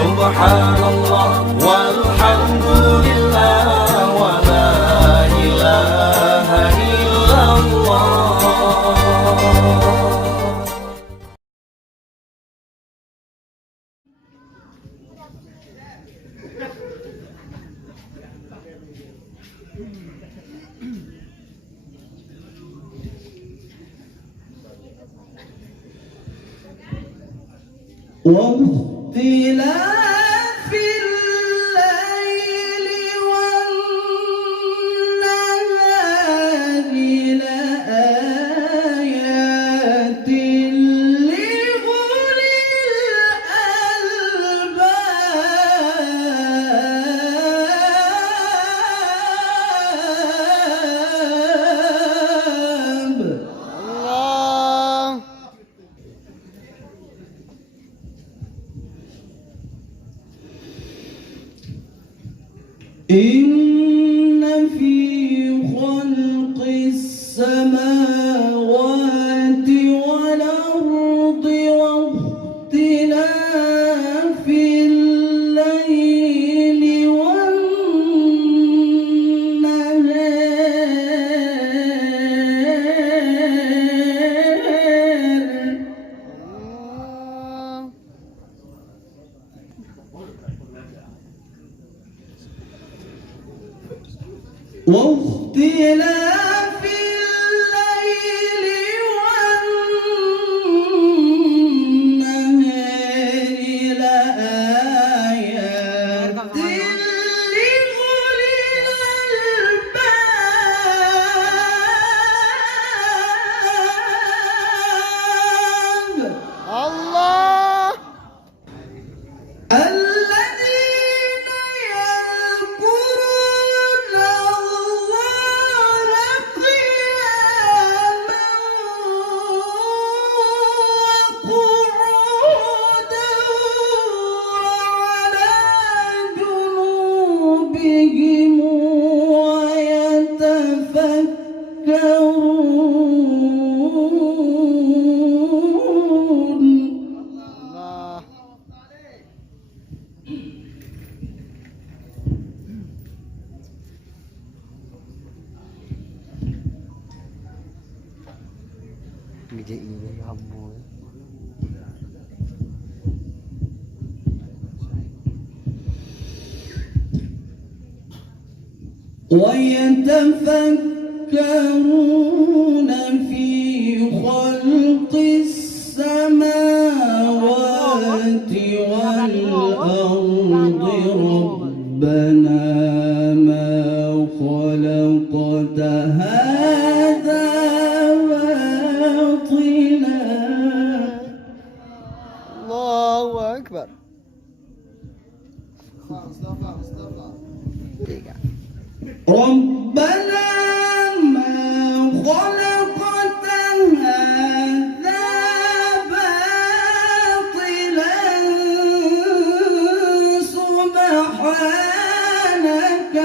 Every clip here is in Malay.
سبحان الله والحمد لله ولا إله إلا الله. واختلاف الليل والنهار لآيات لأولي الألباب. إن في خلق السماوات والأرض واختلاف الليل والنهار واختلاف الليل والنهار لآيات لأولي الألباب. الله الذين يذكرون الله قياما وقعودا وعلى جنوبهم ويتفكرون. ويتفكرون في خلق السماوات والأرض ربنا ما خلقت هذا باطلا. الله أكبر. ربنا ما خلقت هذا باطلا سبحانك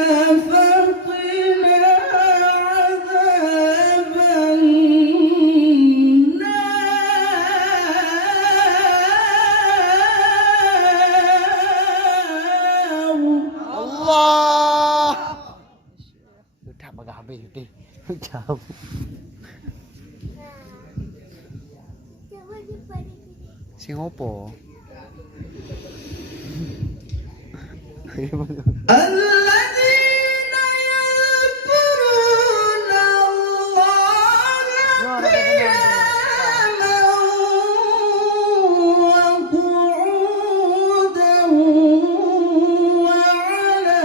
فقنا عذاب النار. الله agak habis okey. Jauh. Sing opo? Alladzina yadhkuruna Allah qiyaman wa qu'udan wa 'ala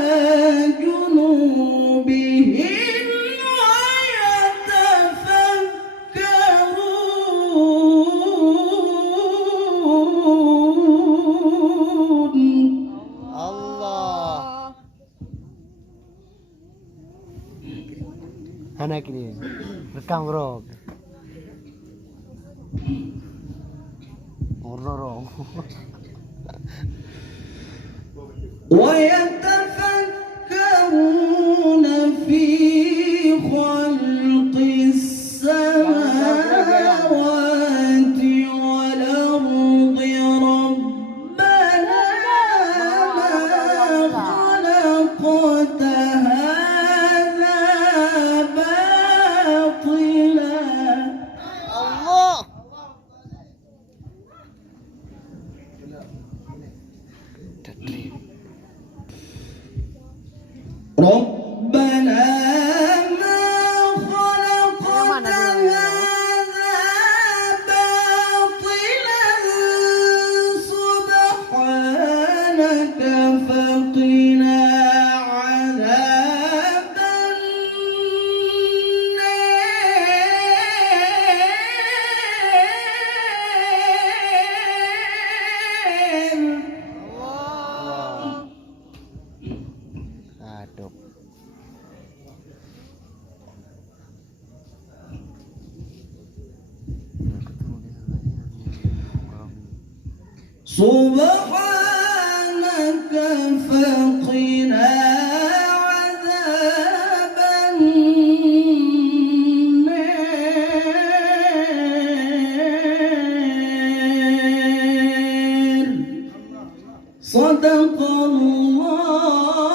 junubihim anak ini rekam bro orang ويتفكرون في خلق السماوات والأرض ربنا ربنا ما خلقت هذا باطلا سبحانك فقنا عذاب النار. Aduh. سبحانك فقنا عذاب النار. صدق الله